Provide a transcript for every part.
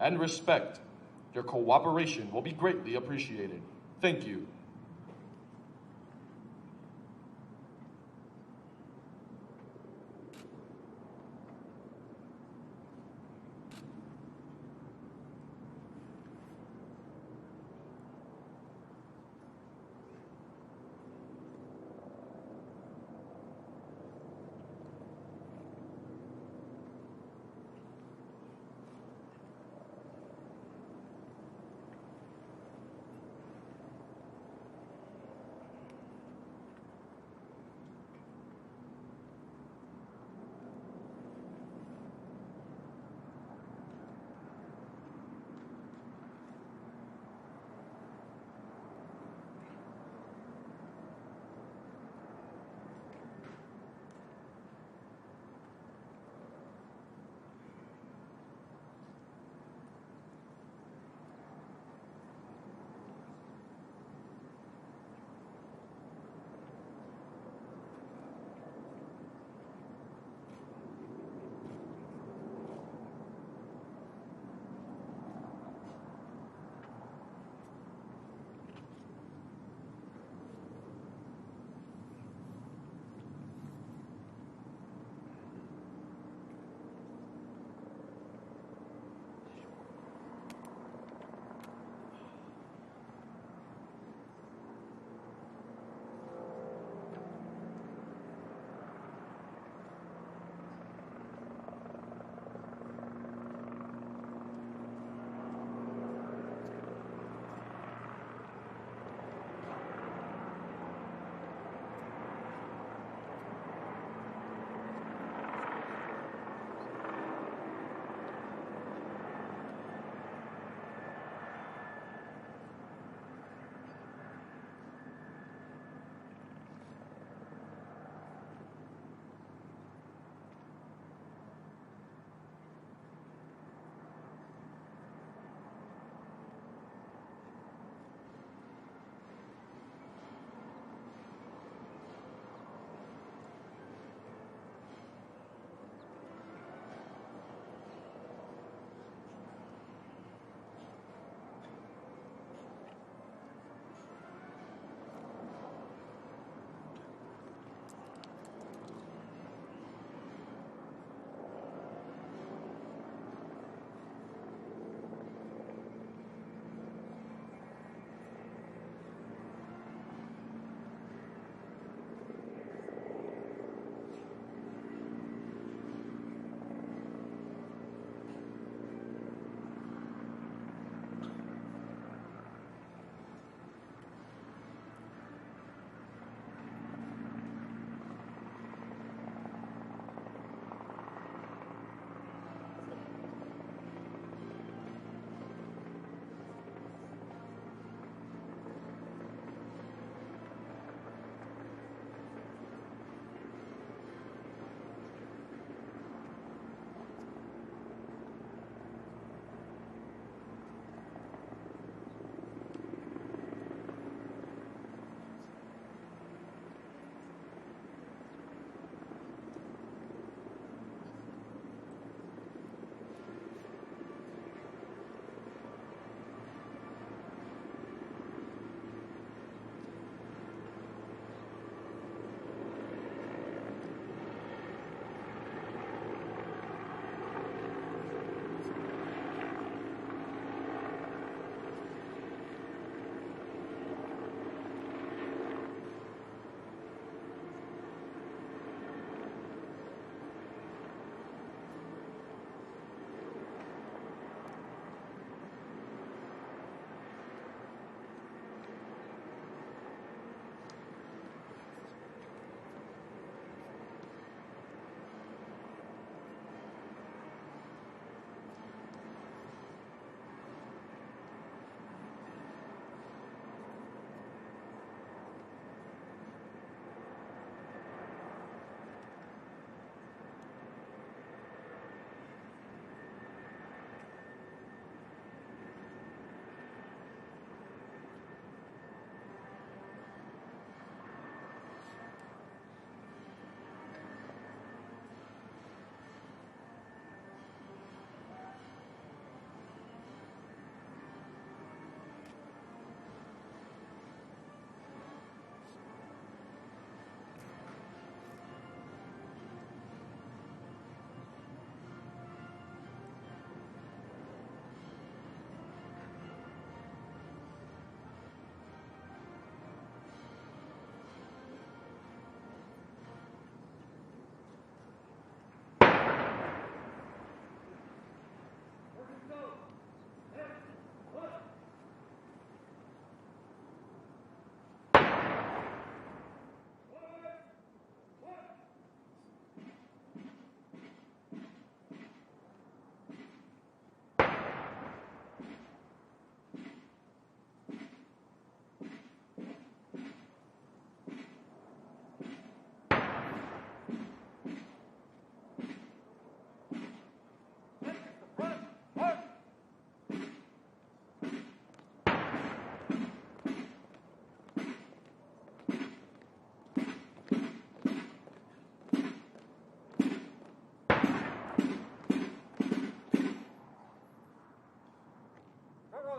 and respect. Your cooperation will be greatly appreciated. Thank you.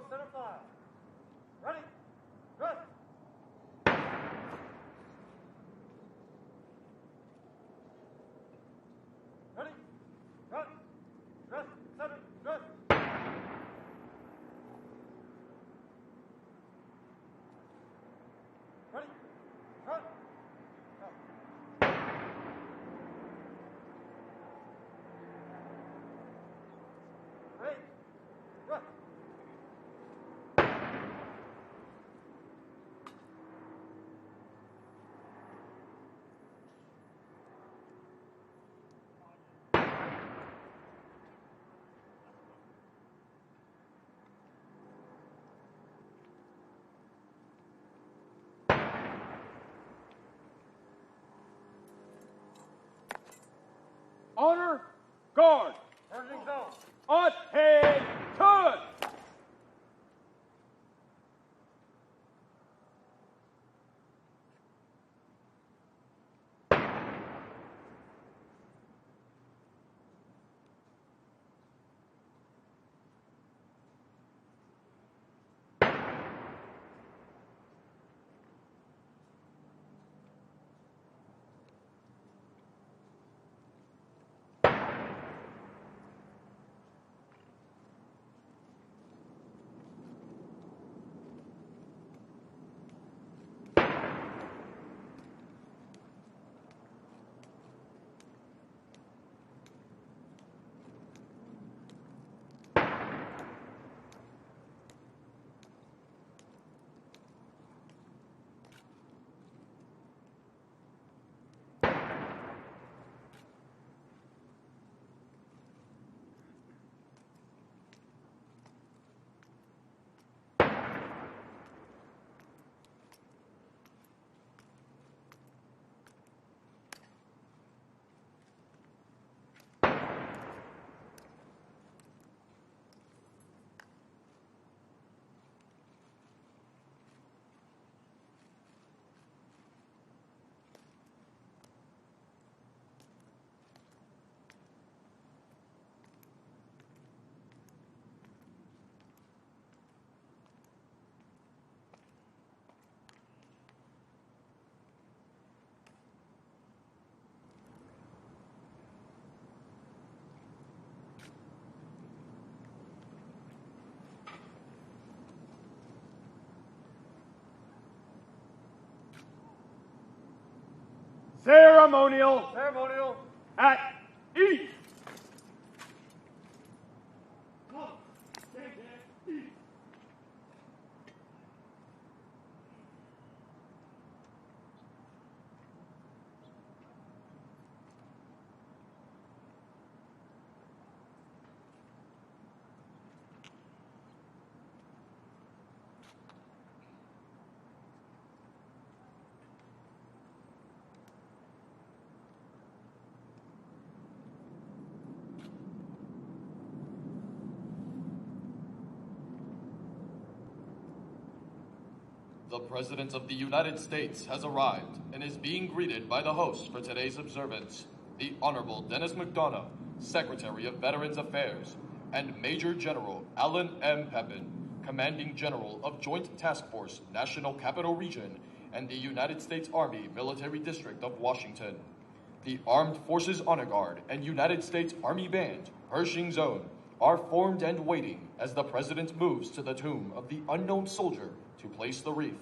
center file. Ready? Dress. Ready? Run. Dress. Center. Dress. Ready? Run. Go. Ready? Dress. Honor, guard, Emerging zone. attention! Ceremonial Ceremonial. at ease. The President of the United States has arrived and is being greeted by the host for today's observance, the Honorable Dennis Mcdonough, Secretary of Veterans Affairs, and Major General Alan M. Pepin, Commanding General of Joint Task Force, National Capital Region, and the United States Army Military District of Washington. The Armed Forces Honor Guard and United States Army Band, Pershing Zone, are formed and waiting as the President moves to the tomb of the unknown soldier to place the wreath.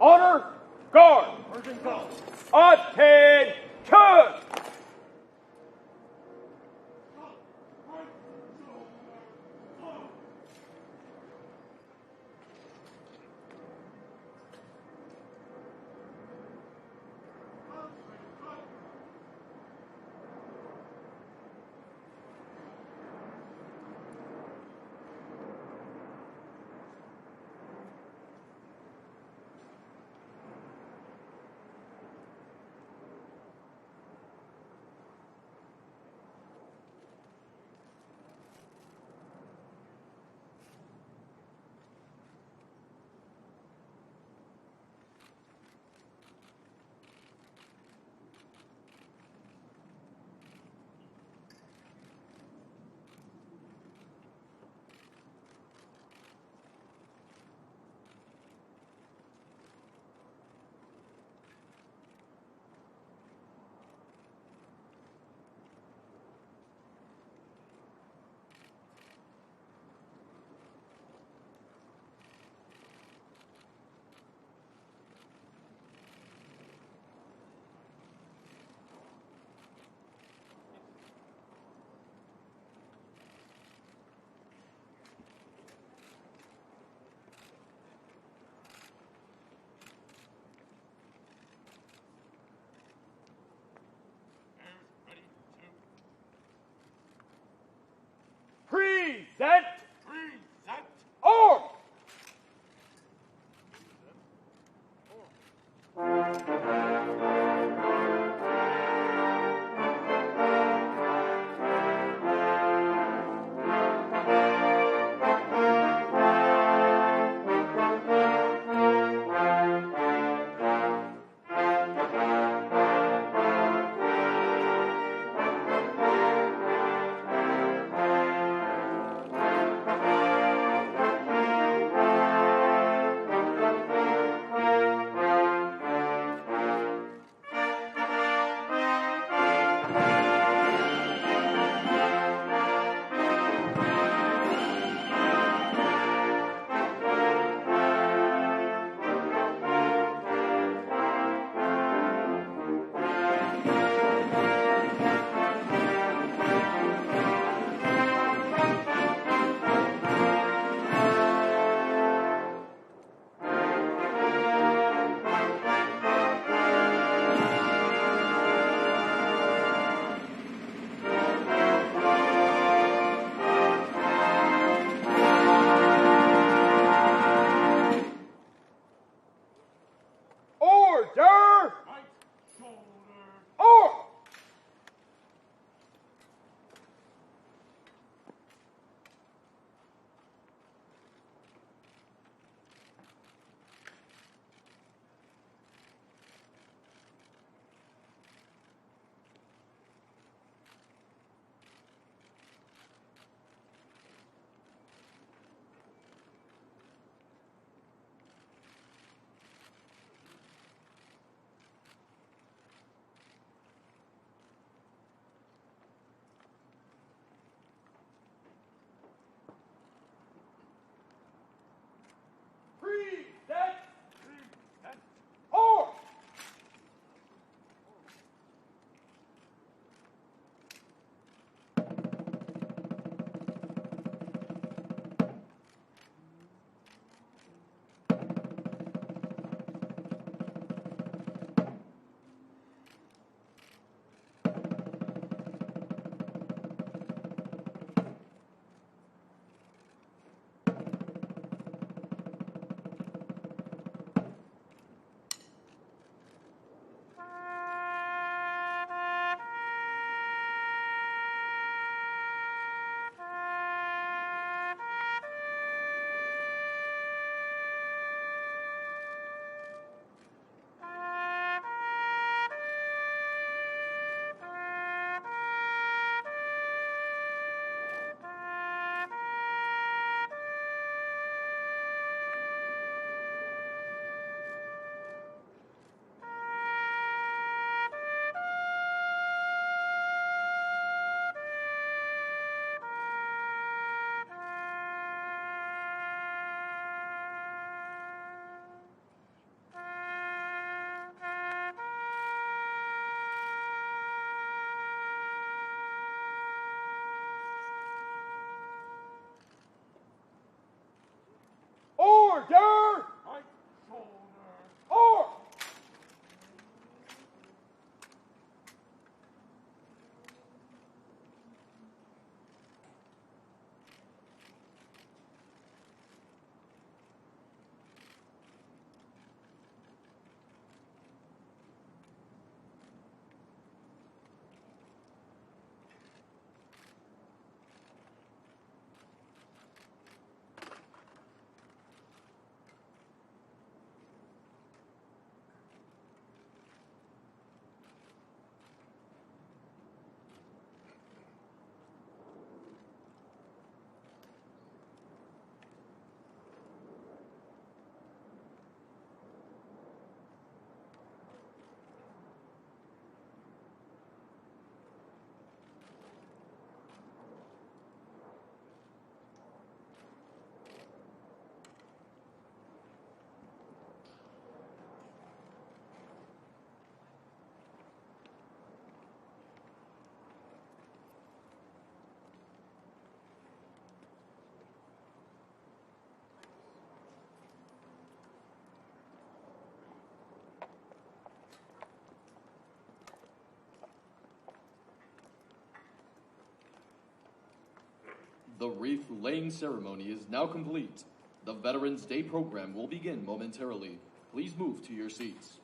Honor, guard. Attention! Order! Right shoulder. Or! The wreath-laying ceremony is now complete. The Veterans Day program will begin momentarily. Please move to your seats.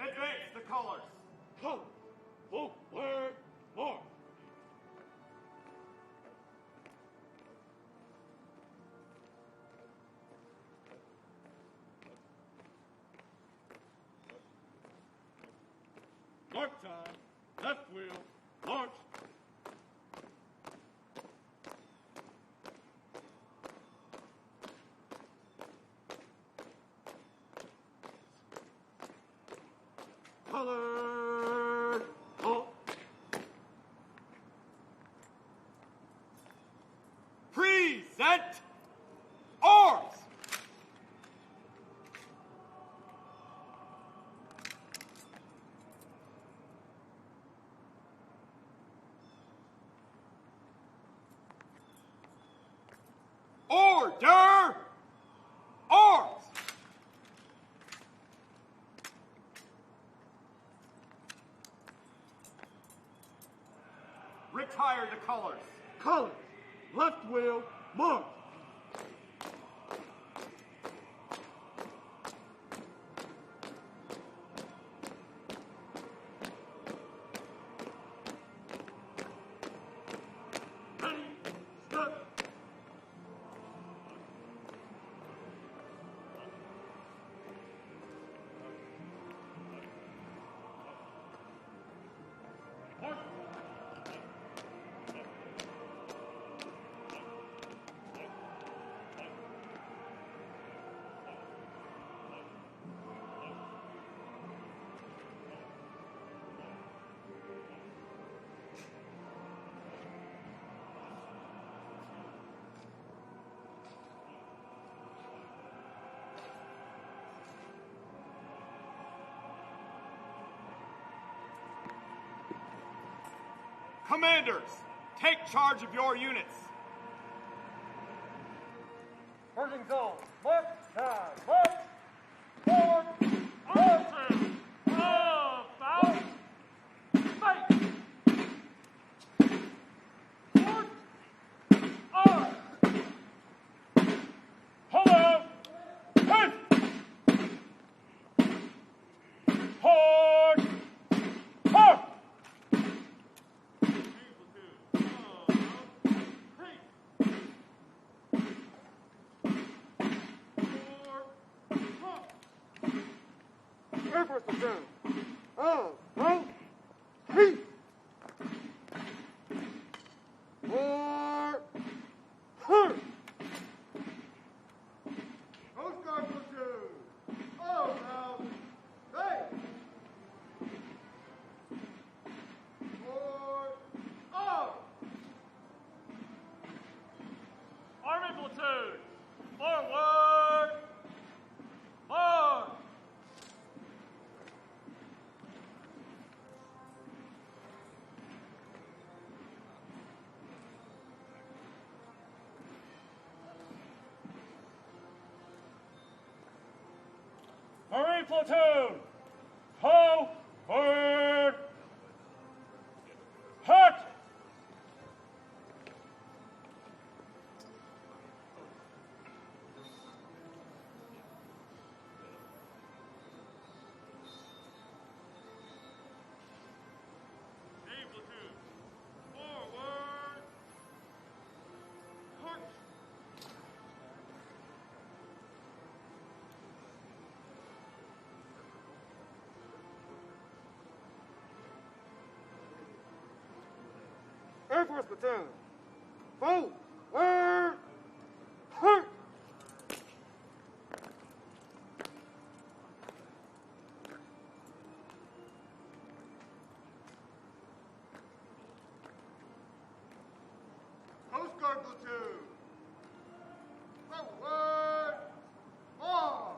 Advance the colors. Colors. Forward. March. Mark time. Left wheel. March. Color. Halt. Present arms. Order! Arms! Retire the colors. Colors. Left wheel, march. Ready, step. March. Commanders, take charge of your units. Marching zone. March. Time. March. Forward. March. About face. Forward. Arm. Hello. Hey. Hard. Hard. Air Force platoon. Right. Heat. Or. Hurt. Coast Guard platoon. Now. Hey. Or. Army platoon. Forward. March. Marine platoon. Forward. Hut. A platoon. Forward. March. Air Force platoon. Forward. Hurt. Coast Guard platoon. Forward. March.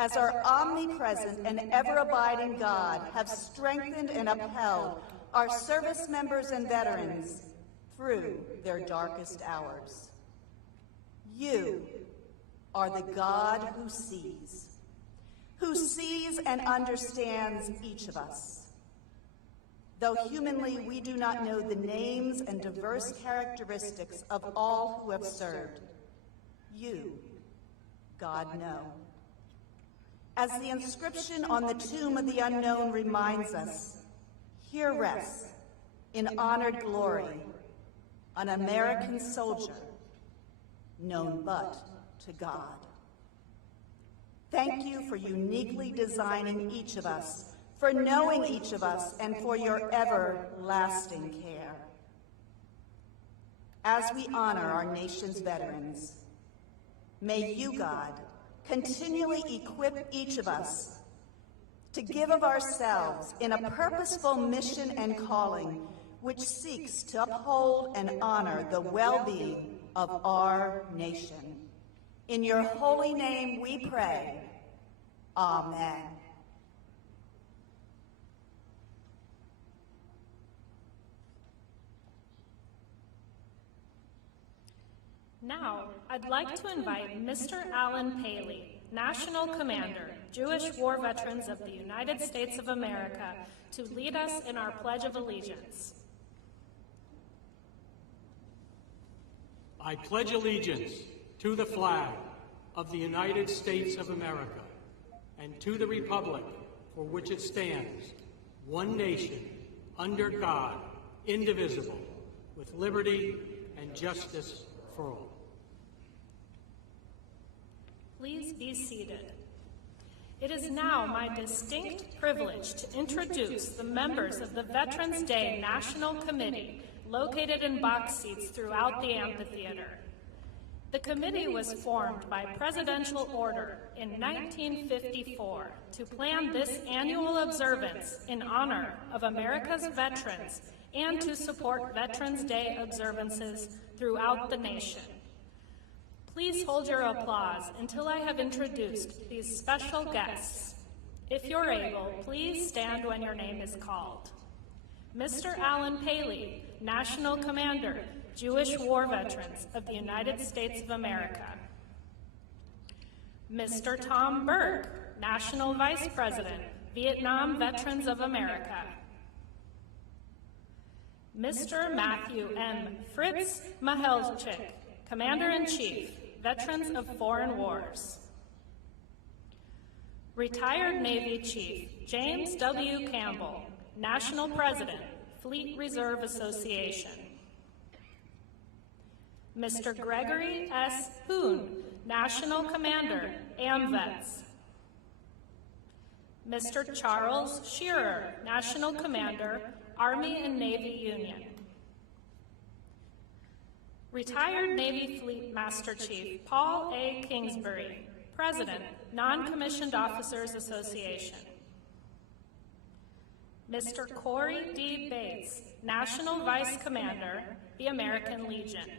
as our omnipresent and ever-abiding God, have strengthened and upheld our service members and veterans through their darkest hours. You are the God who sees and understands each of us. Though humanly we do not know the names and diverse characteristics of all who have served, you, God, know. As the inscription on the tomb of the unknown reminds us, here rests, in honored glory, an American soldier known but to God. Thank you for uniquely designing each of us, for knowing each of us, and for your everlasting care. As we honor our nation's veterans, may you, God, continually equip each of us to give of ourselves in a purposeful mission and calling which seeks to uphold and honor the well-being of our nation. In your holy name we pray. Amen. Now, I'd like to invite Mr. Alan Paley, National Commander, Jewish War Veterans of the United States of America, to lead us in our Pledge of Allegiance. I pledge allegiance to the flag of the United States of America and to the republic for which it stands, one nation, under God, indivisible, with liberty and justice for all. Please be seated. It is now my distinct privilege to introduce the members of the Veterans Day National Committee located in box seats throughout the amphitheater. The committee was formed by presidential order in 1954 to plan this annual observance in honor of America's veterans and to support Veterans Day observances throughout the nation. Please hold your applause until I have introduced these special guests. If you're able, please stand when your name is called. Mr. Alan Paley, National Commander, Jewish War Veterans of the United States of America. Mr. Tom Burke, National Vice President, Vietnam Veterans of America. Mr. Matthew M. Fritz Mahelchik, Commander-in-Chief, Veterans of Foreign Wars. Retired Navy Chief James W. Campbell, National President, Fleet Reserve Association. Mr. Gregory S. Poon, National Commander, AMVETS. Mr. Charles Shearer, National Commander, Army and Navy Union. Retired Navy Fleet Master Chief Paul A. Kingsbury, President, Non-Commissioned Officers Association. Mr. Corey D. Bates, National Vice Commander, the American Legion.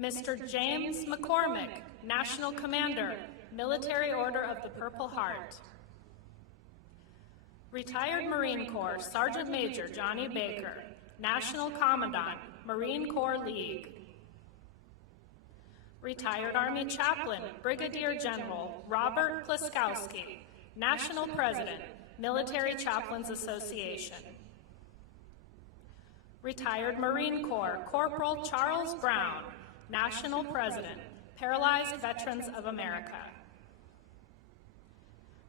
Mr. James McCormick, National Commander, Military Order of the Purple Heart. Retired Marine Corps Sergeant Major Johnny Baker, National Commandant, Marine Corps League. Retired Army Chaplain Brigadier General Robert Pliskowski, National President, Military Chaplains Association. Retired Marine Corps Corporal Charles Brown, National President, Paralyzed Veterans of America.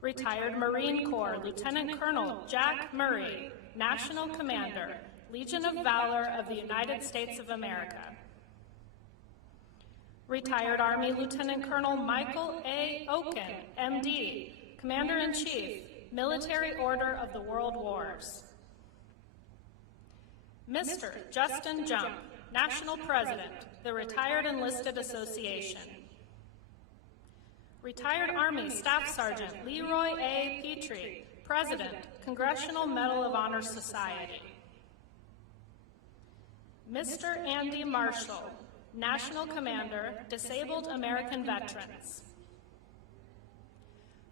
Retired Marine Corps Lieutenant Colonel Jack Murray, National Commander, Legion of Valor of the United States of America. Retired Army Lieutenant Colonel Michael A. Oken, MD, Commander-in-Chief, Military Order of the World Wars. Mr. Justin Jump, National President, the Retired Enlisted Association. Retired Army Staff Sergeant Leroy A. Petrie, President, Congressional Medal of Honor Society. Mr. Andy Marshall, National Commander, Disabled American Veterans.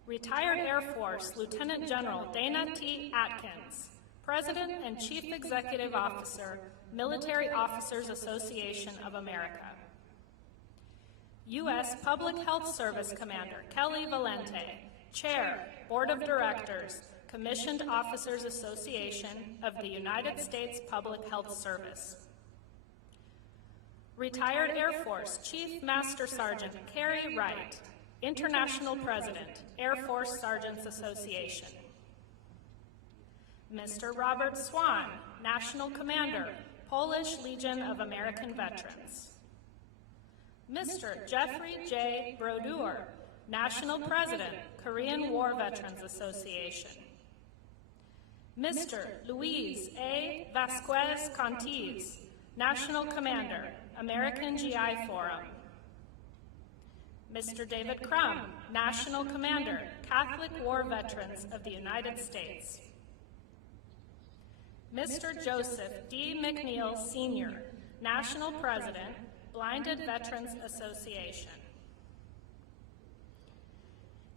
Retired Air Force Lieutenant General Dana T. Atkins, President and Chief Executive Officer, Military Officers Association of America. U.S. Public Health Service Commander Kelly Valente, Chair, Board of Directors, Commissioned Officers Association of the United States Public Health Service. Retired Air Force Chief Master Sergeant Carrie Wright, International President, Air Force Sergeants Association. Mr. Robert Swan, National Commander, Polish Legion of American Veterans. Mr. Jeffrey J. Brodeur, National President, Korean War Veterans Association. Mr. Luis A. Vasquez Contiz, National Commander, American GI Forum. Mr. David Crum, National Commander, Catholic War Veterans of the United States. Mr. Joseph D. McNeil, Sr., National President, Blinded Veterans Association.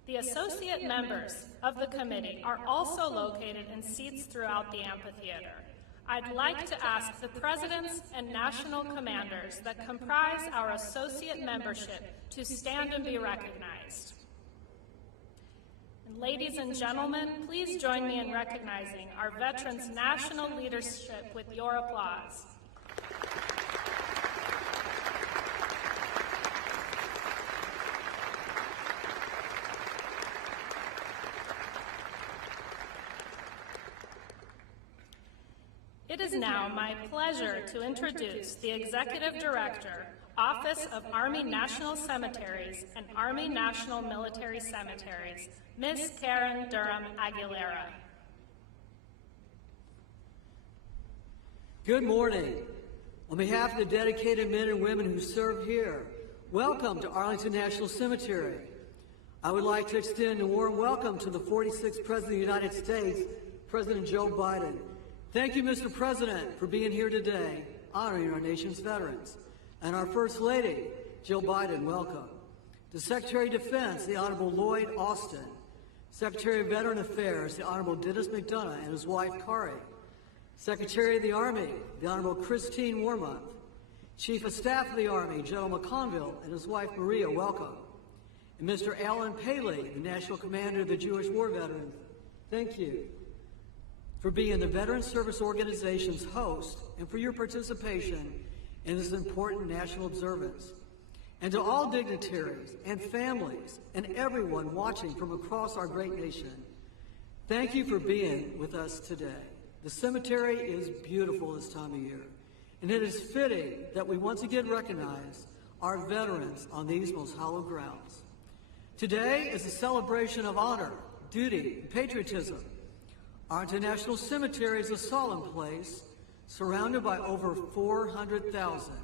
The associate members of the committee are also located in seats throughout the amphitheater. I'd like to ask the presidents and national commanders that comprise our associate membership to stand and be recognized. And ladies and gentlemen, please join me in recognizing our veterans' national leadership with your applause. It is now my pleasure to introduce the Executive Director, Office of Army National Cemeteries and Army National Military Cemeteries, Ms. Karen Durham Aguilera. Good morning. On behalf of the dedicated men and women who serve here, welcome to Arlington National Cemetery. I would like to extend a warm welcome to the 46th President of the United States, President Joe Biden. Thank you, Mr. President, for being here today, honoring our nation's veterans. And our First Lady, Jill Biden, welcome. The Secretary of Defense, the Honorable Lloyd Austin. Secretary of Veteran Affairs, the Honorable Dennis Mcdonough and his wife, Kari. Secretary of the Army, the Honorable Christine Wormuth. Chief of Staff of the Army, General McConville and his wife, Maria, welcome. And Mr. Alan Paley, the National Commander of the Jewish War Veterans, thank you for being the Veteran Service Organization's host and for your participation in this important national observance. And to all dignitaries and families and everyone watching from across our great nation, thank you for being with us today. The cemetery is beautiful this time of year, and it is fitting that we once again recognize our veterans on these most hallowed grounds. Today is a celebration of honor, duty, and patriotism. Arlington National Cemetery is a solemn place surrounded by over 400,000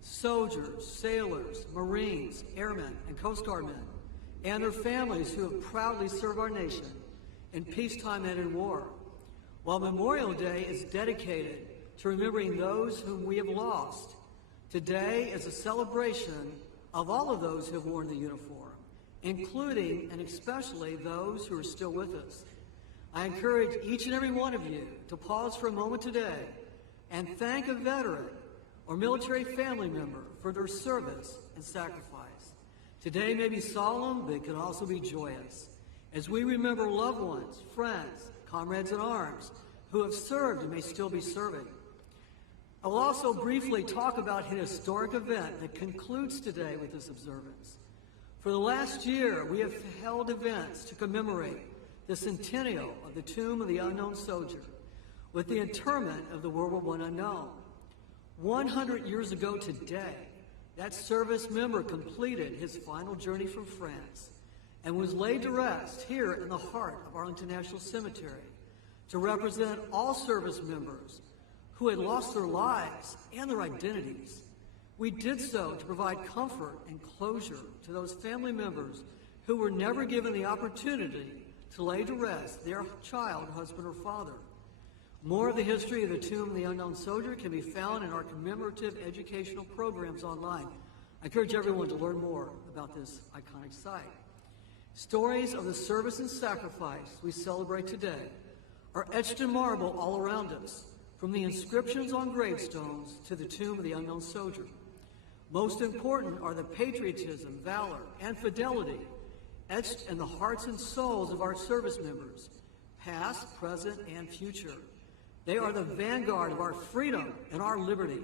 soldiers, sailors, Marines, airmen, and Coast Guard men, and their families who have proudly served our nation in peacetime and in war. While Memorial Day is dedicated to remembering those whom we have lost, today is a celebration of all of those who have worn the uniform, including and especially those who are still with us. I encourage each and every one of you to pause for a moment today and thank a veteran or military family member for their service and sacrifice. Today may be solemn, but it can also be joyous, as we remember loved ones, friends, comrades in arms who have served and may still be serving. I will also briefly talk about an historic event that concludes today with this observance. For the last year, we have held events to commemorate the centennial of the Tomb of the Unknown Soldier, with the interment of the World War I unknown. 100 years ago today, that service member completed his final journey from France and was laid to rest here in the heart of Arlington National Cemetery to represent all service members who had lost their lives and their identities. We did so to provide comfort and closure to those family members who were never given the opportunity to lay to rest their child, husband, or father. More of the history of the Tomb of the Unknown Soldier can be found in our commemorative educational programs online. I encourage everyone to learn more about this iconic site. Stories of the service and sacrifice we celebrate today are etched in marble all around us, from the inscriptions on gravestones to the tomb of the unknown soldier. Most important are the patriotism, valor, and fidelity etched in the hearts and souls of our service members, past, present, and future. They are the vanguard of our freedom and our liberty.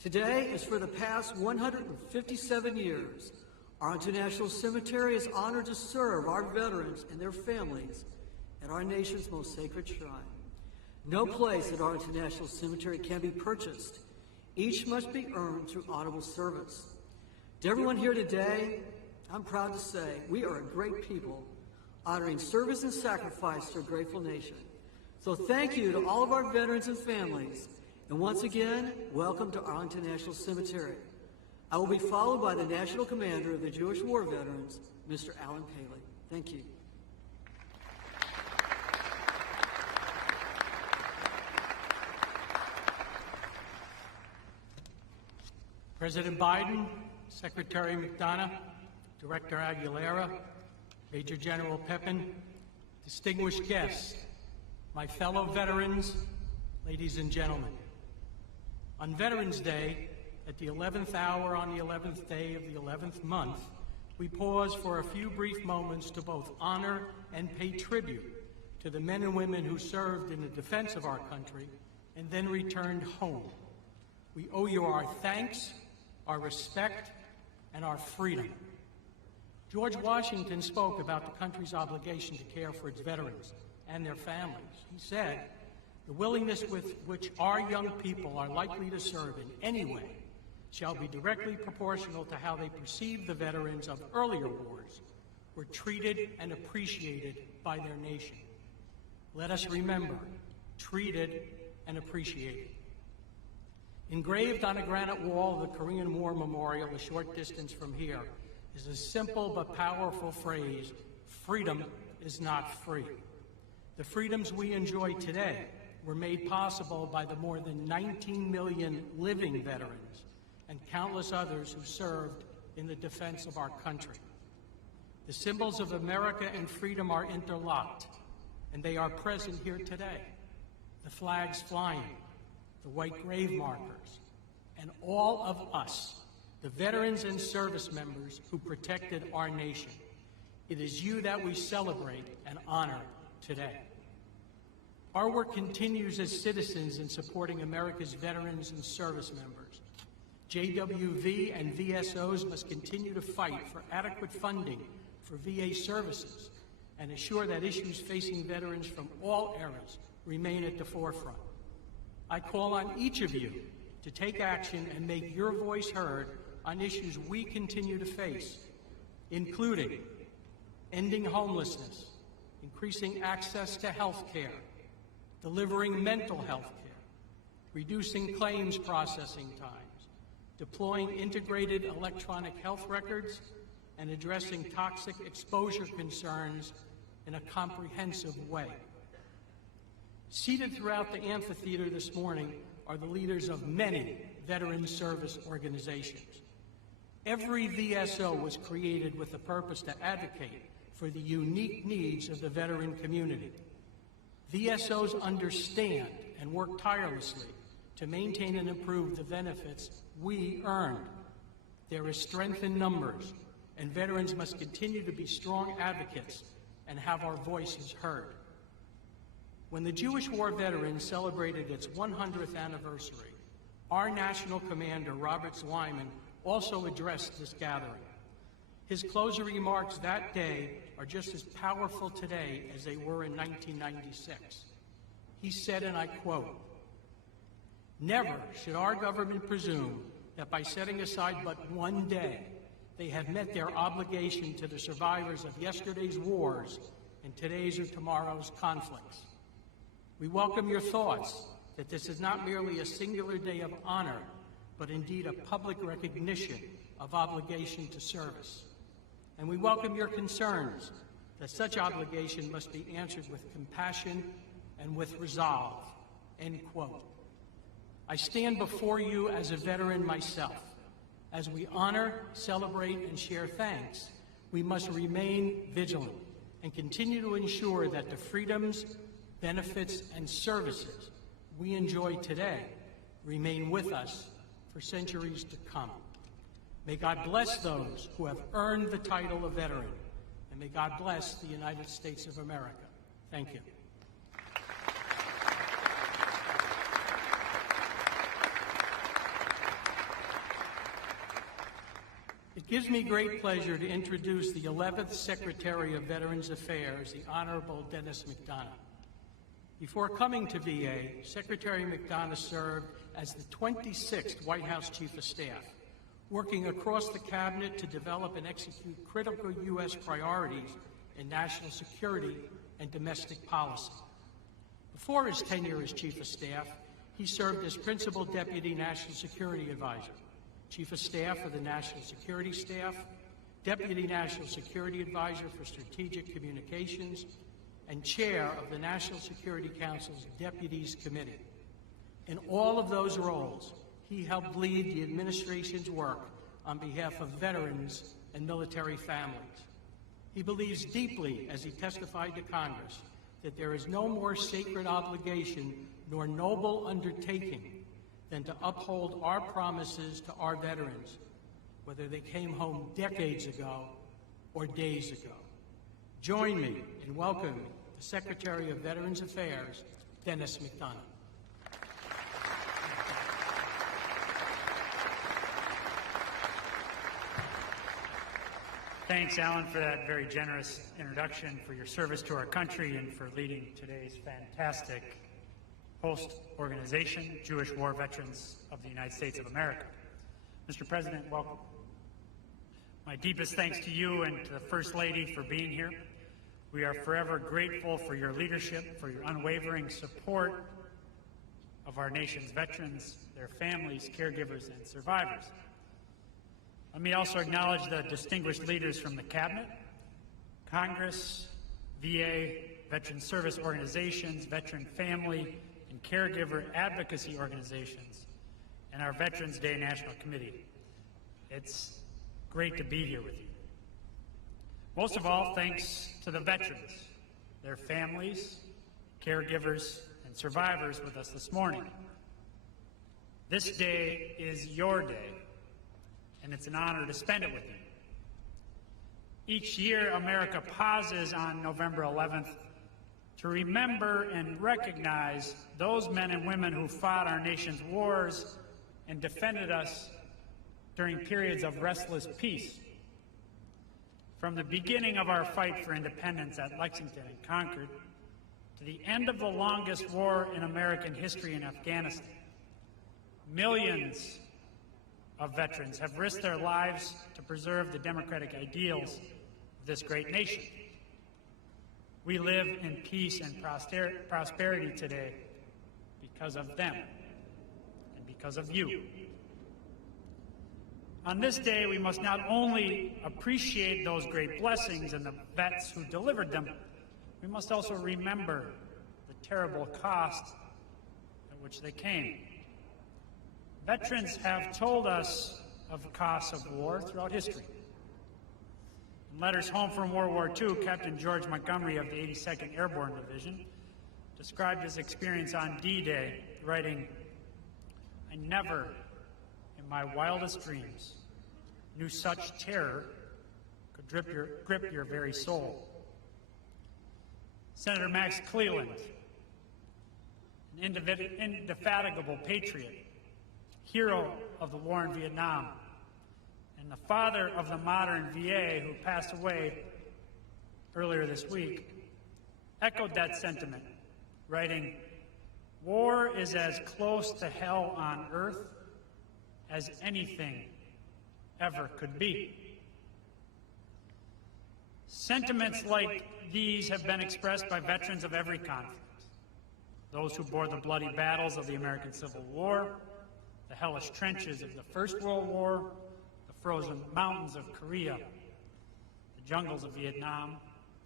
Today, as for the past 157 years, Arlington National Cemetery is honored to serve our veterans and their families at our nation's most sacred shrine. No place at Arlington National Cemetery can be purchased. Each must be earned through honorable service. To everyone here today, I'm proud to say we are a great people, honoring service and sacrifice to a grateful nation. So thank you to all of our veterans and families, and once again, welcome to Arlington National Cemetery. I will be followed by the National Commander of the Jewish War Veterans, Mr. Alan Paley. Thank you. President Biden, Secretary Mcdonough, Director Aguilera, Major General Pepin, distinguished guests, my fellow veterans, ladies and gentlemen. On Veterans Day, at the 11th hour on the 11th day of the 11th month, we pause for a few brief moments to both honor and pay tribute to the men and women who served in the defense of our country and then returned home. We owe you our thanks, our respect, and our freedom. George Washington spoke about the country's obligation to care for its veterans and their families. He said, "The willingness with which our young people are likely to serve in any way shall be directly proportional to how they perceive the veterans of earlier wars were treated and appreciated by their nation." Let us remember, treated and appreciated. Engraved on a granite wall of the Korean War Memorial a short distance from here is a simple but powerful phrase: freedom is not free. The freedoms we enjoy today were made possible by the more than 19 million living veterans and countless others who served in the defense of our country. The symbols of America and freedom are interlocked, and they are present here today. The flags flying, the white grave markers, and all of us, the veterans and service members who protected our nation. It is you that we celebrate and honor today. Our work continues as citizens in supporting America's veterans and service members. JWV and VSOs must continue to fight for adequate funding for VA services and assure that issues facing veterans from all eras remain at the forefront. I call on each of you to take action and make your voice heard on issues we continue to face, including ending homelessness, increasing access to health care, delivering mental health care, reducing claims processing times, deploying integrated electronic health records, and addressing toxic exposure concerns in a comprehensive way. Seated throughout the amphitheater this morning are the leaders of many veteran service organizations. Every VSO was created with the purpose to advocate for the unique needs of the veteran community. VSOs understand and work tirelessly to maintain and improve the benefits we earned. There is strength in numbers, and veterans must continue to be strong advocates and have our voices heard. When the Jewish War Veterans celebrated its 100th anniversary, our National Commander, Robert Zweiman, also addressed this gathering. His closing remarks that day are just as powerful today as they were in 1996. He said, and I quote, "Never should our government presume that by setting aside but one day, they have met their obligation to the survivors of yesterday's wars and today's or tomorrow's conflicts. We welcome your thoughts that this is not merely a singular day of honor, but indeed a public recognition of obligation to service. And we welcome your concerns that such obligation must be answered with compassion and with resolve." End quote. I stand before you as a veteran myself. As we honor, celebrate, and share thanks, we must remain vigilant and continue to ensure that the freedoms, benefits, and services we enjoy today remain with us for centuries to come. May God bless those who have earned the title of veteran, and may God bless the United States of America. Thank you. It gives me great pleasure to introduce the 11th Secretary of Veterans Affairs, the Honorable Dennis Mcdonough. Before coming to VA, Secretary Mcdonough served as the 26th White House Chief of Staff, working across the cabinet to develop and execute critical U.S. priorities in national security and domestic policy. Before his tenure as Chief of Staff, he served as Principal Deputy National Security Advisor, Chief of Staff of the National Security Staff, Deputy National Security Advisor for Strategic Communications, and Chair of the National Security Council's Deputies Committee. In all of those roles, he helped lead the administration's work on behalf of veterans and military families. He believes deeply, as he testified to Congress, that there is no more sacred obligation nor noble undertaking than to uphold our promises to our veterans, whether they came home decades ago or days ago. Join me in welcoming the Secretary of Veterans Affairs, Dennis Mcdonough. Thanks, Alan, for that very generous introduction, for your service to our country, and for leading today's fantastic host organization, Jewish War Veterans of the United States of America. Mr. President, welcome. My deepest thanks to you and to the First Lady for being here. We are forever grateful for your leadership, for your unwavering support of our nation's veterans, their families, caregivers, and survivors. Let me also acknowledge the distinguished leaders from the Cabinet, Congress, VA, veteran service organizations, veteran family and caregiver advocacy organizations, and our Veterans Day National Committee. It's great to be here with you. Most of all, thanks to the veterans, their families, caregivers, and survivors with us this morning. This day is your day, and it's an honor to spend it with you. Each year, America pauses on November 11th to remember and recognize those men and women who fought our nation's wars and defended us during periods of restless peace. From the beginning of our fight for independence at Lexington and Concord to the end of the longest war in American history in Afghanistan, millions of veterans have risked their lives to preserve the democratic ideals of this great nation. We live in peace and prosperity today because of them and because of you. On this day, we must not only appreciate those great blessings and the vets who delivered them, we must also remember the terrible cost at which they came. Veterans have told us of the costs of war throughout history. In letters home from World War II, Captain George Montgomery of the 82nd Airborne Division described his experience on D-Day, writing, "I never, in my wildest dreams, knew such terror could grip your very soul." Senator Max Cleland, an indefatigable patriot, hero of the war in Vietnam, and the father of the modern VA, who passed away earlier this week, echoed that sentiment, writing, "War is as close to hell on earth as anything ever could be." Sentiments like these have been expressed by veterans of every conflict. Those who bore the bloody battles of the American Civil War, the hellish trenches of the First World War, the frozen mountains of Korea, the jungles of Vietnam,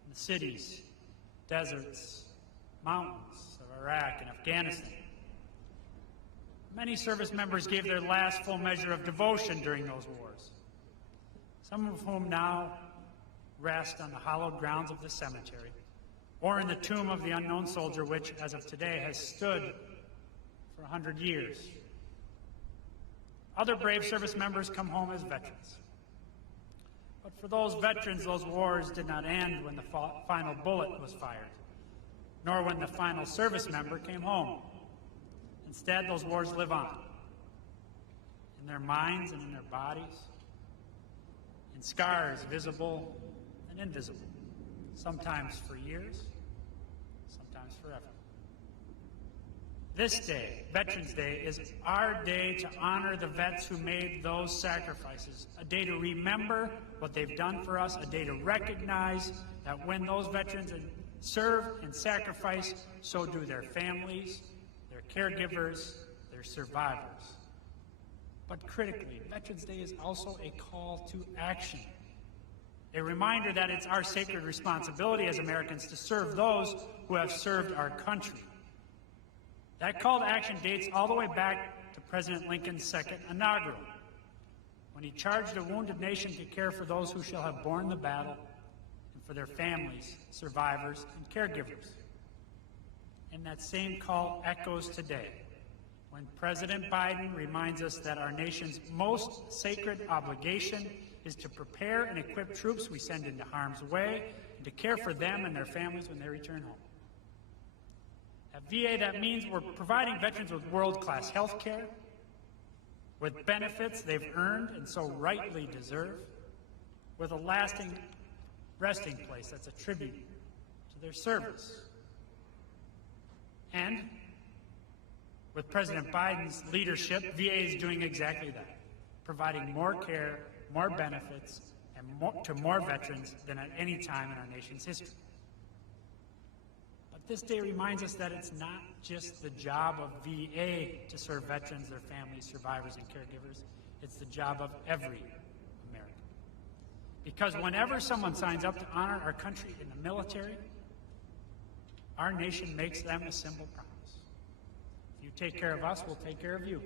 the cities, deserts, mountains of Iraq and Afghanistan. Many service members gave their last full measure of devotion during those wars, some of whom now rest on the hallowed grounds of the cemetery, or in the tomb of the unknown soldier, which, as of today, has stood for 100 years. Other brave service members come home as veterans. But for those veterans, those wars did not end when the final bullet was fired, nor when the final service member came home. Instead, those wars live on, in their minds and in their bodies, in scars visible and invisible, sometimes for years, sometimes forever. This day, Veterans Day, is our day to honor the vets who made those sacrifices, a day to remember what they've done for us, a day to recognize that when those veterans serve and sacrifice, so do their families, their caregivers, their survivors. But critically, Veterans Day is also a call to action, a reminder that it's our sacred responsibility as Americans to serve those who have served our country. That call to action dates all the way back to President Lincoln's second inaugural, when he charged a wounded nation to care for those who shall have borne the battle and for their families, survivors, and caregivers. And that same call echoes today, when President Biden reminds us that our nation's most sacred obligation is to prepare and equip troops we send into harm's way and to care for them and their families when they return home. At VA, that means we're providing veterans with world-class health care, with benefits they've earned and so rightly deserve, with a lasting resting place that's a tribute to their service. And with President Biden's leadership, VA is doing exactly that, providing more care, more benefits, and to more veterans than at any time in our nation's history. But this day reminds us that it's not just the job of VA to serve veterans, their families, survivors, and caregivers. It's the job of every American. Because whenever someone signs up to honor our country in the military, our nation makes them a simple promise. If you take care of us, we'll take care of you.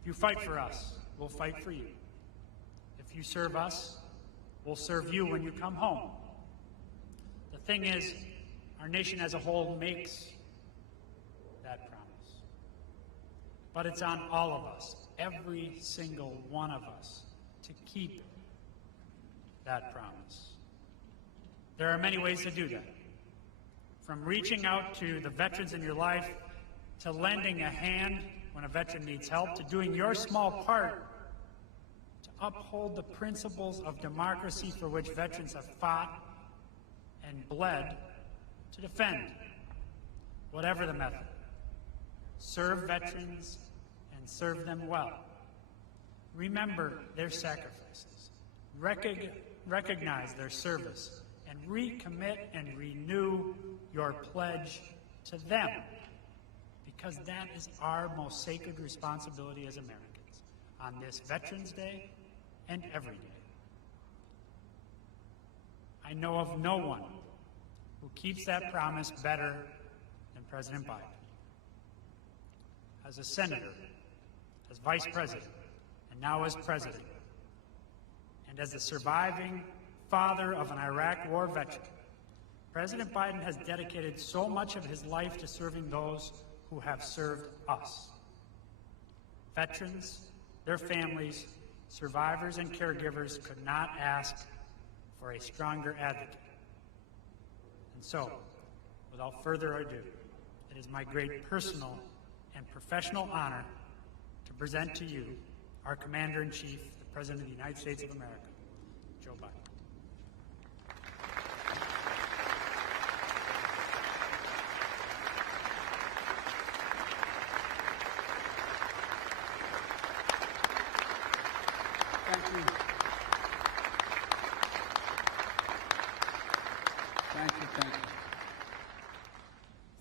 If you fight for us, we'll fight for you. If you serve us, we'll serve you when you come home. The thing is, our nation as a whole makes that promise. But it's on all of us, every single one of us, to keep that promise. There are many ways to do that. From reaching out to the veterans in your life, to lending a hand when a veteran needs help, to doing your small part to uphold the principles of democracy for which veterans have fought and bled to defend. Whatever the method, serve veterans and serve them well. Remember their sacrifices, recognize their service, and recommit and renew your pledge to them, because that is our most sacred responsibility as Americans on this Veterans Day and every day. I know of no one who keeps that promise better than President Biden. As a senator, as vice president, and now as president, and as the surviving father of an Iraq war veteran, President Biden has dedicated so much of his life to serving those who have served us. Veterans, their families, survivors, and caregivers could not ask for a stronger advocate. And so, without further ado, it is my great personal and professional honor to present to you our Commander-in-Chief, the President of the United States of America, Joe Biden.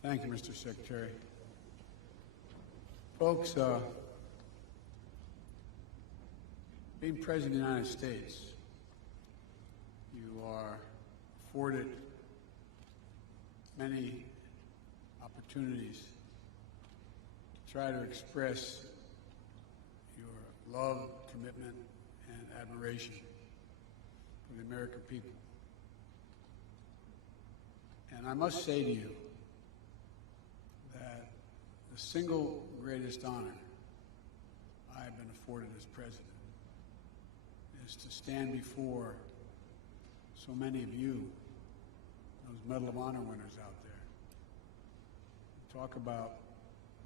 Thank you, Mr. Secretary. Folks, being President of the United States, you are afforded many opportunities to try to express your love, commitment, and admiration for the American people. And I must say to you that the single greatest honor I have been afforded as president is to stand before so many of you, those Medal of Honor winners out there, and talk about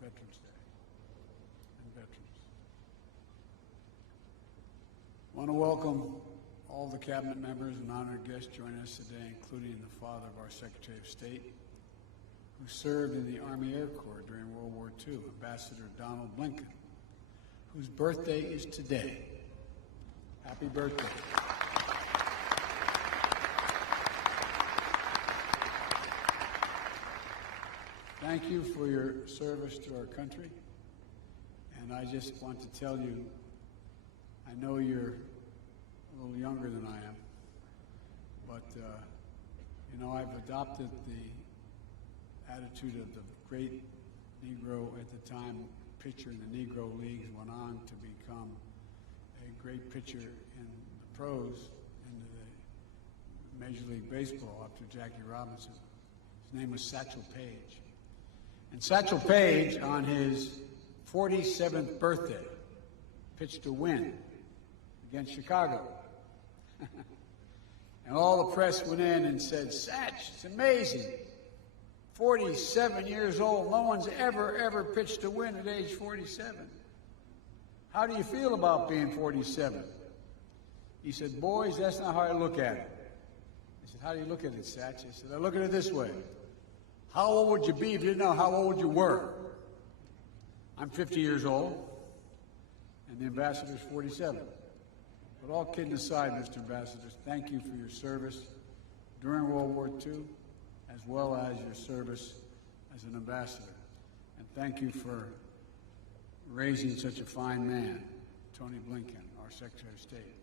Veterans Day and veterans. I want to welcome all the cabinet members and honored guests joining us today, including the father of our Secretary of State, who served in the Army Air Corps during World War II, Ambassador Donald Blinken, whose birthday is today. Happy birthday. Thank you for your service to our country. And I just want to tell you, I know you're a little younger than I am, but, you know, I've adopted the attitude of the great Negro at the time pitcher in the Negro Leagues, went on to become a great pitcher in the pros, into the Major League Baseball after Jackie Robinson. His name was Satchel Paige. And Satchel Paige, on his 47th birthday, pitched a win against Chicago. And all the press went in and said, Satch, it's amazing. 47 years old. No one's ever pitched a win at age 47. How do you feel about being 47? He said, boys, that's not how I look at it. I said, how do you look at it, Satch? I said, I look at it this way. How old would you be if you didn't know how old you were? I'm 50 years old, and the ambassador's 47. But all kidding aside, Mr. Ambassador, thank you for your service during World War II, as well as your service as an ambassador. And thank you for raising such a fine man, Tony Blinken, our Secretary of State.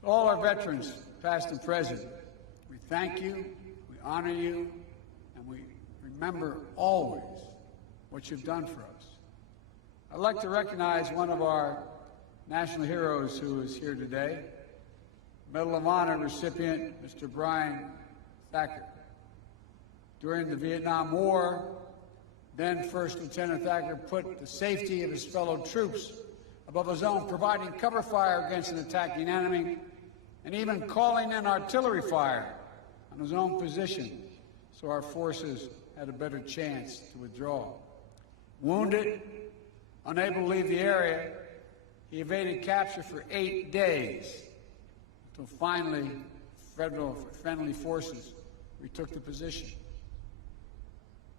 To all our veterans, past and present, we thank you, we honor you, and we remember always what you've done for us. I'd like to recognize one of our national heroes who is here today, Medal of Honor recipient, Mr. Brian Thacker. During the Vietnam War, then First Lieutenant Thacker put the safety of his fellow troops above his own, providing cover fire against an attacking enemy, and even calling in artillery fire on his own position so our forces had a better chance to withdraw. Wounded, unable to leave the area, he evaded capture for 8 days until finally federal friendly forces retook the position.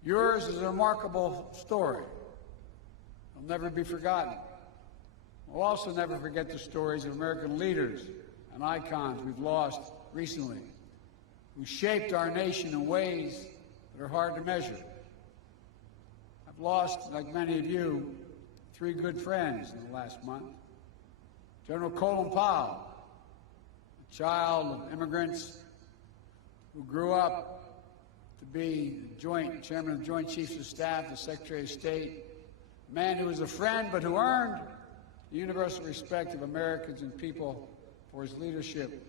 Yours is a remarkable story. It'll never be forgotten. We'll also never forget the stories of American leaders and icons we've lost recently, who shaped our nation in ways that are hard to measure. I've lost, like many of you, 3 good friends in the last month. General Colin Powell, a child of immigrants who grew up to be the chairman of the Joint Chiefs of Staff, the Secretary of State, a man who was a friend but who earned the universal respect of Americans and people for his leadership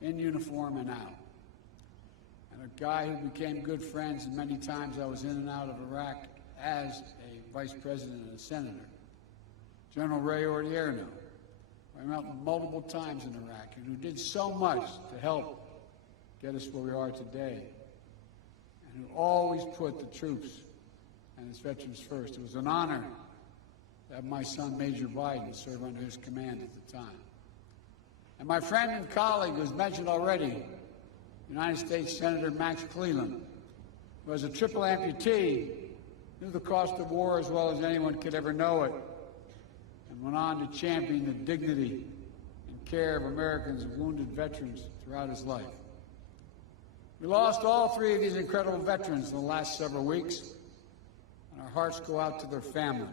in uniform and out. And a guy who became good friends, and many times I was in and out of Iraq as a vice president and a senator, General Ray Odierno. I met him multiple times in Iraq, and who did so much to help get us where we are today, and who always put the troops and his veterans first. It was an honor to have my son, Major Biden, serve under his command at the time. And my friend and colleague, who was mentioned already, United States Senator Max Cleland, who was a triple amputee, knew the cost of war as well as anyone could ever know it, and went on to champion the dignity and care of Americans and wounded veterans throughout his life. We lost all 3 of these incredible veterans in the last several weeks, and our hearts go out to their families.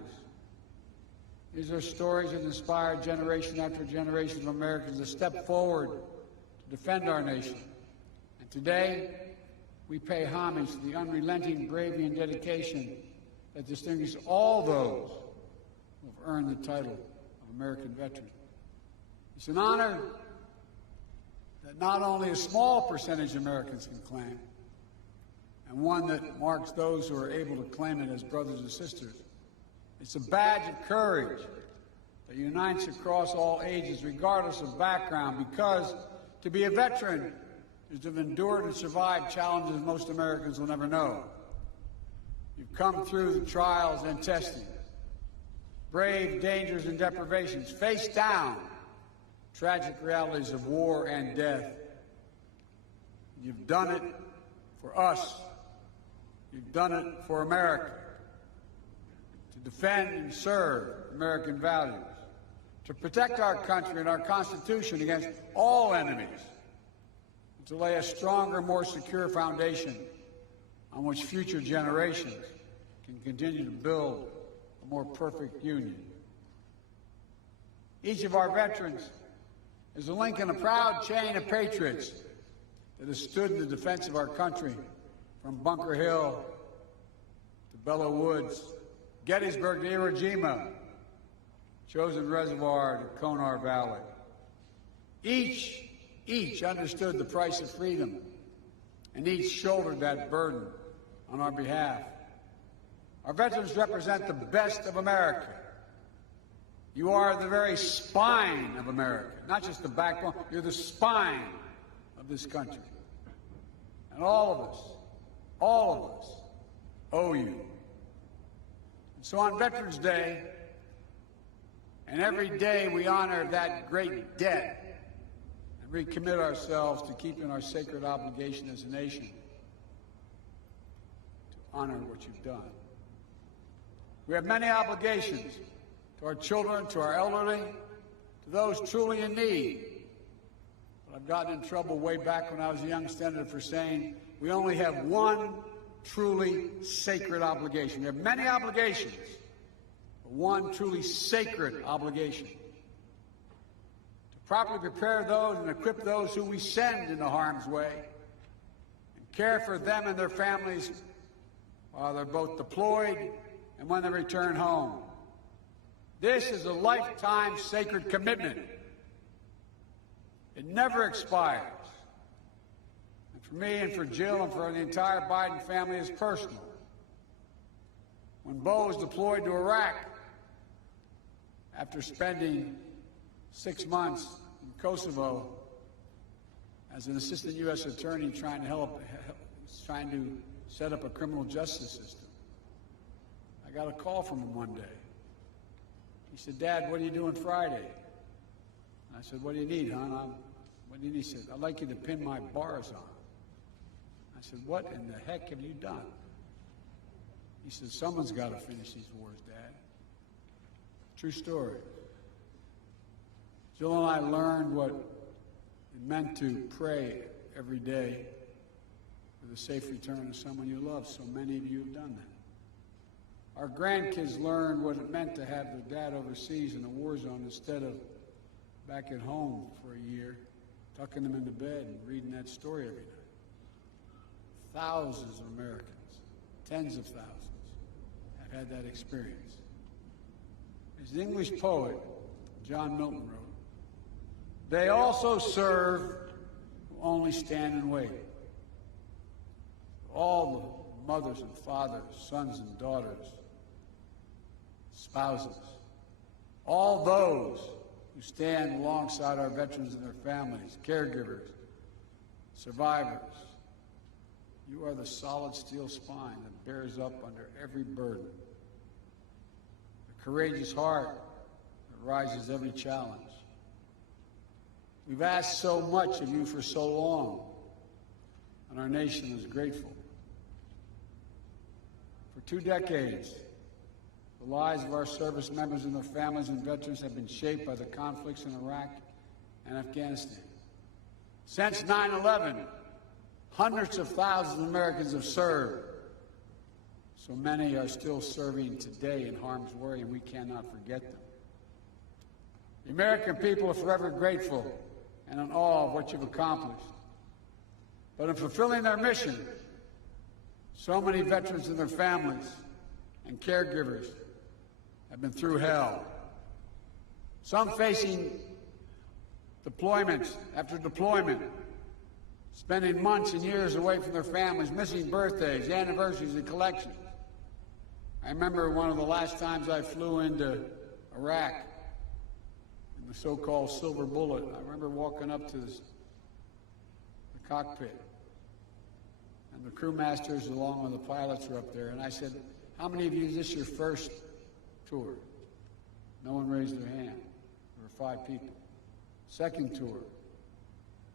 These are stories that inspire generation after generation of Americans to step forward to defend our nation. And today, we pay homage to the unrelenting bravery and dedication that distinguish all those who have earned the title of American veteran. It's an honor that not only a small percentage of Americans can claim, and one that marks those who are able to claim it as brothers and sisters. It's a badge of courage that unites across all ages, regardless of background, because to be a veteran is to have endured and survived challenges most Americans will never know. You've come through the trials and testing, braved dangers and deprivations, faced down tragic realities of war and death. You've done it for us. You've done it for America, to defend and serve American values, to protect our country and our Constitution against all enemies, and to lay a stronger, more secure foundation on which future generations can continue to build a more perfect union. Each of our veterans is a link in a proud chain of patriots that has stood in the defense of our country from Bunker Hill to Belleau Woods, Gettysburg to Iwo Jima, Chosin Reservoir to Konar Valley. Each understood the price of freedom, and each shouldered that burden on our behalf. Our veterans represent the best of America. You are the very spine of America, not just the backbone, you're the spine of this country. And all of us owe you. And so on Veterans Day, and every day we honor that great debt and recommit ourselves to keeping our sacred obligation as a nation to honor what you've done. We have many obligations to our children, to our elderly, to those truly in need. But I've gotten in trouble way back when I was a young senator for saying we only have one truly sacred obligation. We have many obligations, but one truly sacred obligation. To properly prepare those and equip those who we send into harm's way, and care for them and their families while they're both deployed and when they return home. This is a lifetime sacred commitment. It never expires. And for me and for Jill and for the entire Biden family, it's personal. When Bo was deployed to Iraq, after spending 6 months in Kosovo as an assistant U.S. attorney trying to set up a criminal justice system, I got a call from him one day. He said, "Dad, what are you doing Friday?" And I said, "What do you need, hon?" What do you need? He said, "I'd like you to pin my bars on." I said, "What in the heck have you done?" He said, "Someone's got to finish these wars, Dad." True story. Jill and I learned what it meant to pray every day for the safe return of someone you love. So many of you have done that. Our grandkids learned what it meant to have their dad overseas in a war zone instead of back at home for a year, tucking them into bed and reading that story every night. Thousands of Americans, tens of thousands, have had that experience. As the English poet John Milton wrote, "They also serve who only stand and wait." All the mothers and fathers, sons and daughters, spouses, all those who stand alongside our veterans and their families, caregivers, survivors, you are the solid steel spine that bears up under every burden, the courageous heart that rises every challenge. We've asked so much of you for so long, and our nation is grateful. For 2 decades, the lives of our service members and their families and veterans have been shaped by the conflicts in Iraq and Afghanistan. Since 9/11, hundreds of thousands of Americans have served. So many are still serving today in harm's way, and we cannot forget them. The American people are forever grateful and in awe of what you've accomplished. But in fulfilling their mission, so many veterans and their families and caregivers have been through hell. Some facing Deployments after deployment, spending months and years away from their families, missing birthdays, anniversaries, and collections. I remember one of the last times I flew into Iraq in the so-called Silver Bullet. I remember walking up to the cockpit, and the crewmasters along with the pilots were up there, and I said, "How many of you, is this your first tour?" No one raised their hand. There were 5 people. Second tour,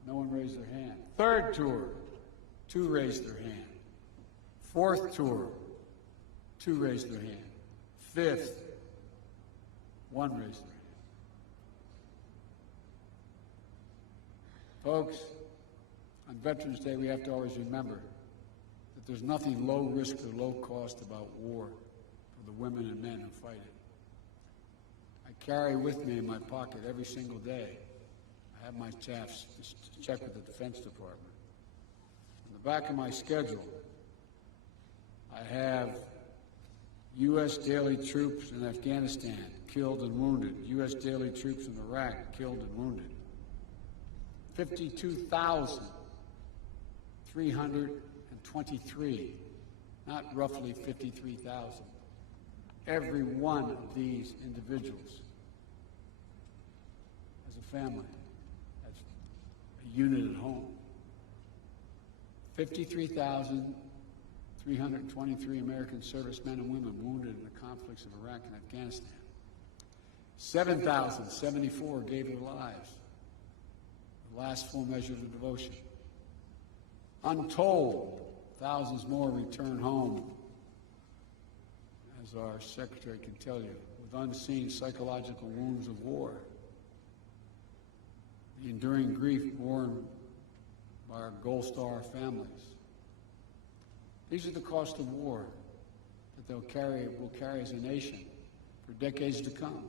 no one raised their hand. Third tour, 2 raised their hand. Fourth tour, 2 raised their hand. Fifth, 1 raised their hand. Folks, on Veterans Day, we have to always remember that there's nothing low risk or low cost about war for the women and men who fight it. I carry with me in my pocket every single day. I have my chaps to check with the Defense Department. On the back of my schedule, I have U.S. daily troops in Afghanistan killed and wounded, U.S. daily troops in Iraq killed and wounded. 52,323, not roughly 53,000. Every one of these individuals has a family, has a unit at home. 53,323 American servicemen and women wounded in the conflicts of Iraq and Afghanistan. 7,074 gave their lives. The last full measure of devotion. Untold, thousands more return home, as our secretary can tell you, with unseen psychological wounds of war. The enduring grief borne by our Gold Star families. These are the cost of war that we'll carry as a nation for decades to come.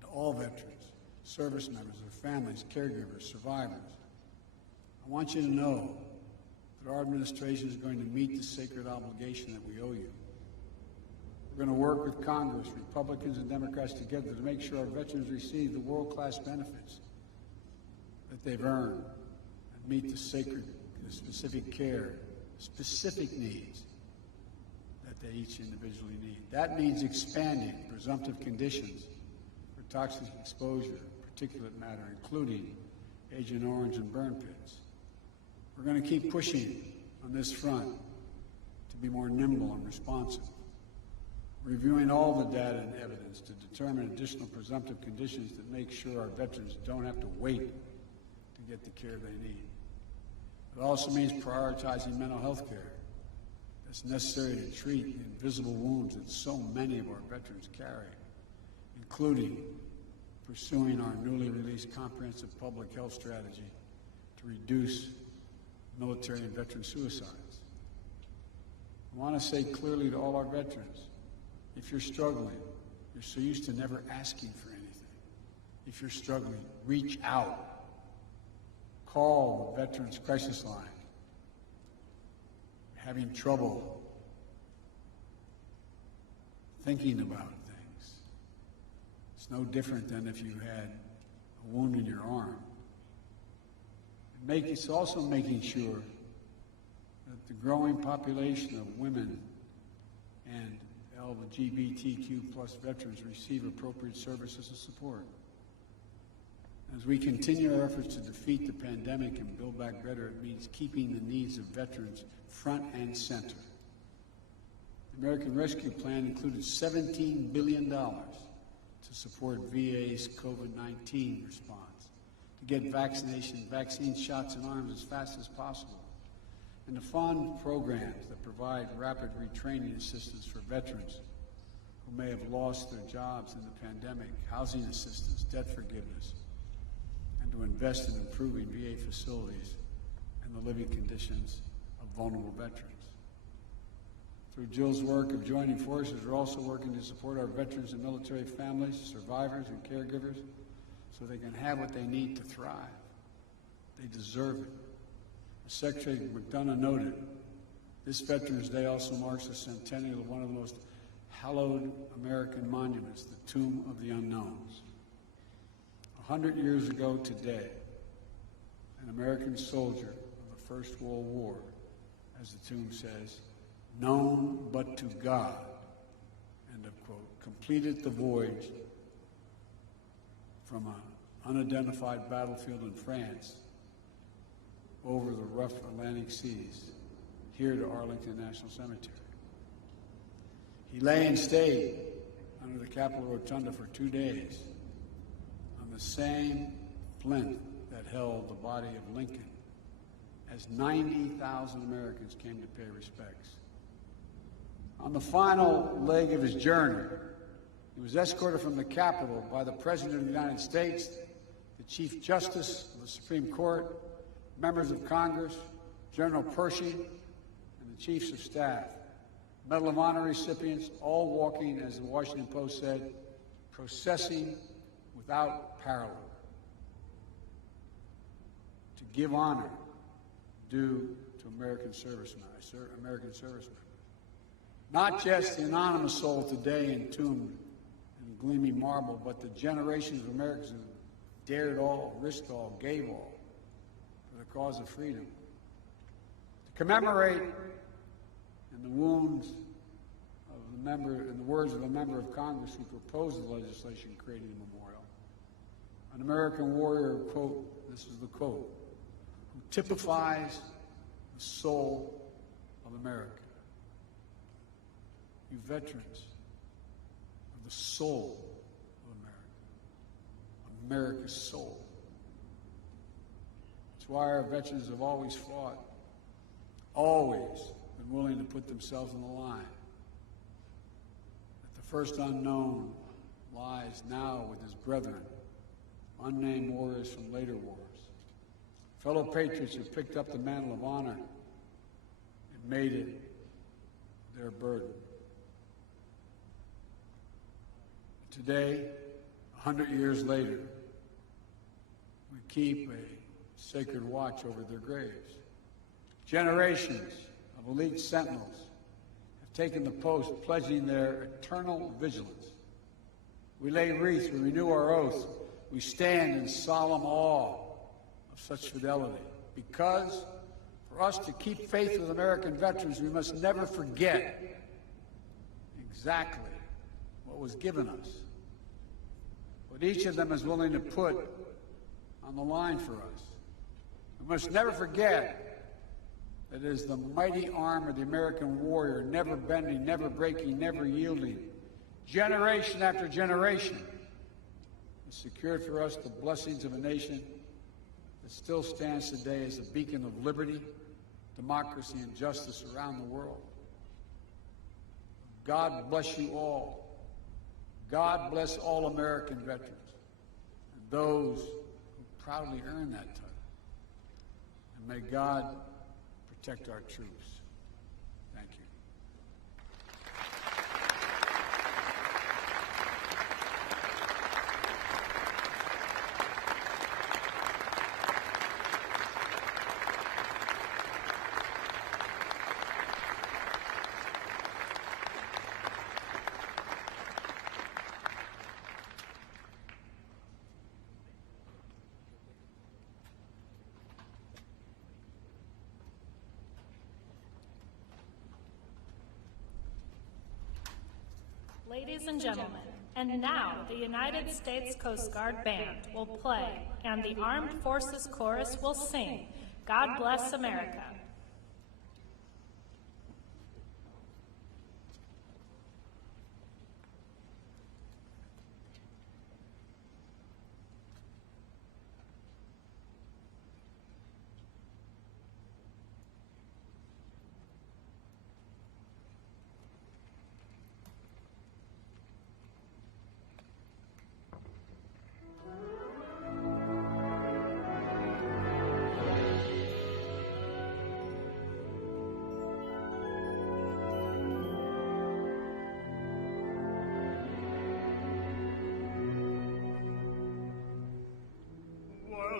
And all veterans, service members, their families, caregivers, survivors, I want you to know that our administration is going to meet the sacred obligation that we owe you. We're going to work with Congress, Republicans and Democrats together to make sure our veterans receive the world-class benefits that they've earned and meet the specific care, specific needs that they each individually need. That means expanding presumptive conditions for toxic exposure, particulate matter, including Agent Orange and burn pits. We're going to keep pushing on this front to be more nimble and responsive, reviewing all the data and evidence to determine additional presumptive conditions that make sure our veterans don't have to wait to get the care they need. It also means prioritizing mental health care that's necessary to treat the invisible wounds that so many of our veterans carry, including pursuing our newly released comprehensive public health strategy to reduce military and veteran suicides. I want to say clearly to all our veterans, if you're struggling, you're so used to never asking for anything. If you're struggling, reach out. Call the Veterans Crisis Line. Having trouble thinking about things. It's no different than if you had a wound in your arm. It's also making sure that the growing population of women and LGBTQ plus veterans receive appropriate services and support. As we continue our efforts to defeat the pandemic and build back better, it means keeping the needs of veterans front and center. The American Rescue Plan included $17 billion to support VA's COVID-19 response, to get vaccine shots in arms as fast as possible, and to fund programs that provide rapid retraining assistance for veterans who may have lost their jobs in the pandemic, housing assistance, debt forgiveness, and to invest in improving VA facilities and the living conditions of vulnerable veterans. Through Jill's work of joining forces, we're also working to support our veterans and military families, survivors, and caregivers so they can have what they need to thrive. They deserve it. As Secretary Mcdonough noted, this Veterans Day also marks the centennial of one of the most hallowed American monuments, the Tomb of the Unknowns. 100 years ago today, an American soldier of the First World War, as the tomb says, known but to God, end of quote, completed the voyage from an unidentified battlefield in France over the rough Atlantic seas here to Arlington National Cemetery. He lay and stayed under the Capitol Rotunda for 2 days on the same plinth that held the body of Lincoln as 90,000 Americans came to pay respects. On the final leg of his journey, he was escorted from the Capitol by the President of the United States, the Chief Justice of the Supreme Court, members of Congress, General Pershing, and the Chiefs of Staff. Medal of Honor recipients, all walking, as the Washington Post said, processing without parallel. To give honor due to American servicemen. Not just the anonymous soul today entombed in gleaming marble, but the generations of Americans who dared all, risked all, gave all for the cause of freedom. To commemorate in the wounds of the member, in the words of a member of Congress who proposed the legislation creating the memorial, an American warrior, quote, this is the quote, who typifies the soul of America. You veterans are the soul of America, America's soul. That's why our veterans have always fought, always been willing to put themselves on the line. That the first unknown lies now with his brethren, unnamed warriors from later wars, fellow patriots who picked up the mantle of honor and made it their burden. Today, 100 years later, we keep a sacred watch over their graves. Generations of elite sentinels have taken the post, pledging their eternal vigilance. We lay wreaths, we renew our oath, we stand in solemn awe of such fidelity. Because for us to keep faith with American veterans, we must never forget exactly what was given us, what each of them is willing to put on the line for us. We must never forget that it is the mighty arm of the American warrior, never bending, never breaking, never yielding, generation after generation, has secured for us the blessings of a nation that still stands today as a beacon of liberty, democracy, and justice around the world. God bless you all. God bless all American veterans and those who proudly earn that title. And may God protect our troops. Thank you. Ladies and gentlemen, and now the United States Coast Guard Band will play and the Armed Forces Chorus will sing, God Bless America.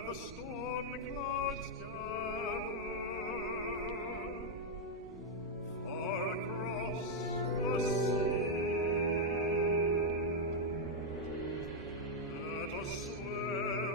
The stormy clouds gather far across the sea. Let us swear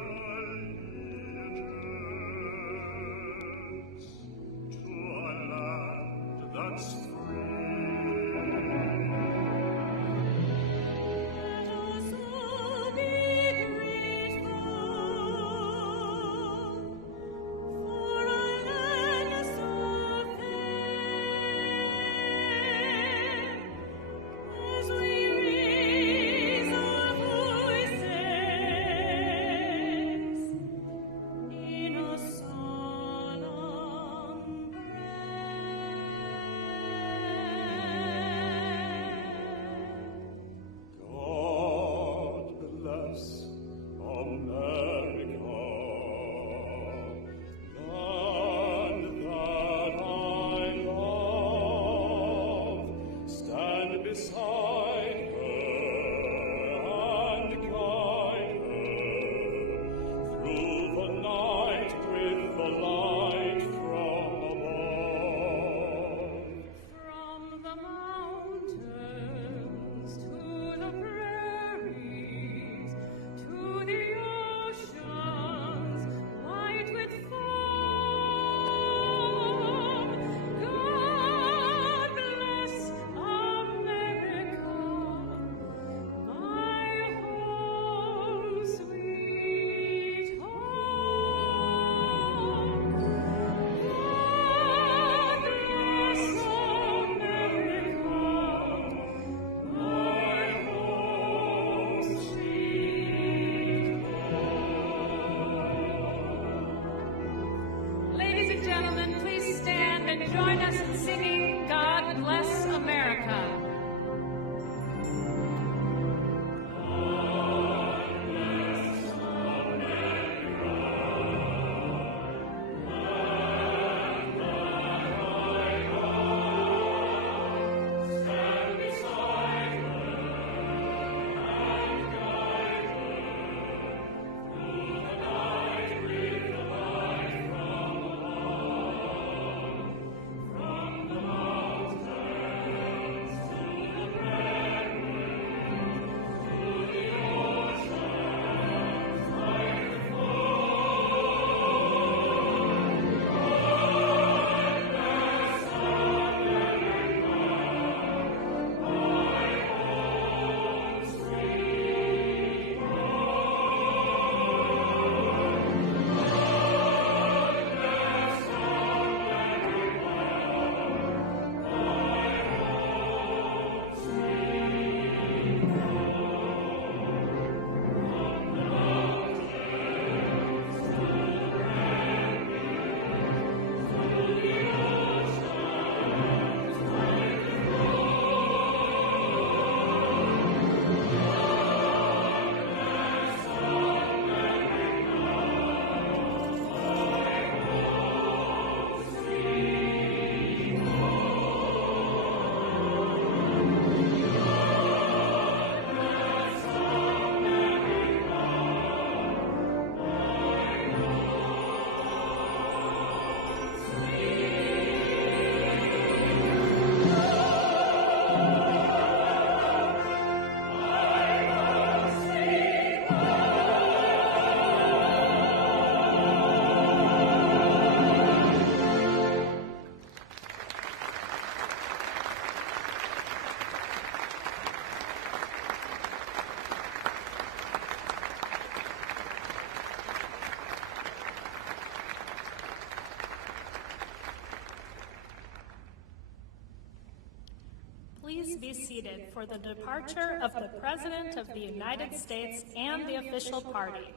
be seated for the departure of the President of the United States and the official party.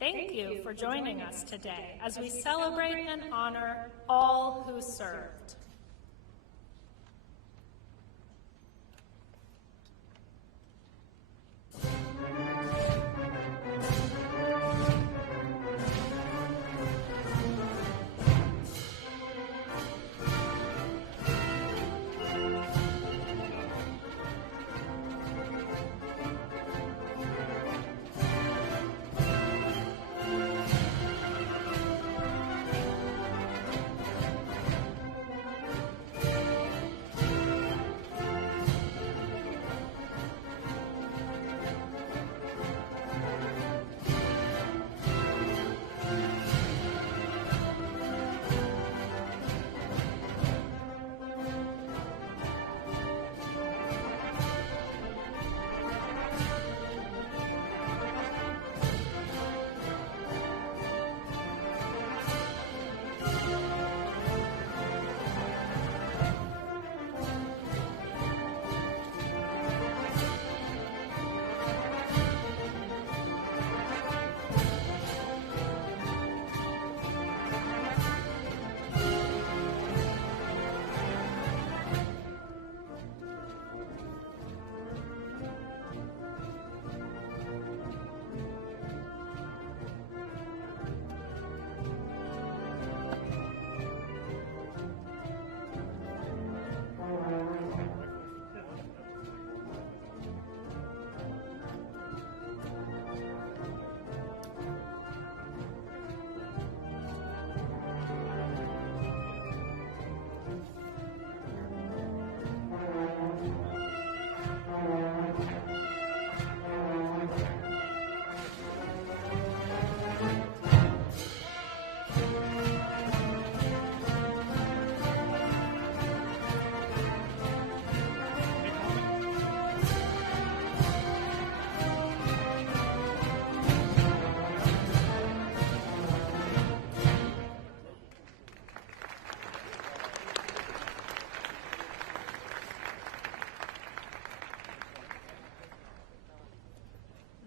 Thank you for joining us today as we celebrate and honor all who served.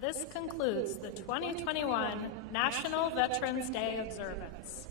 This concludes the 2021 National Veterans Day Observance.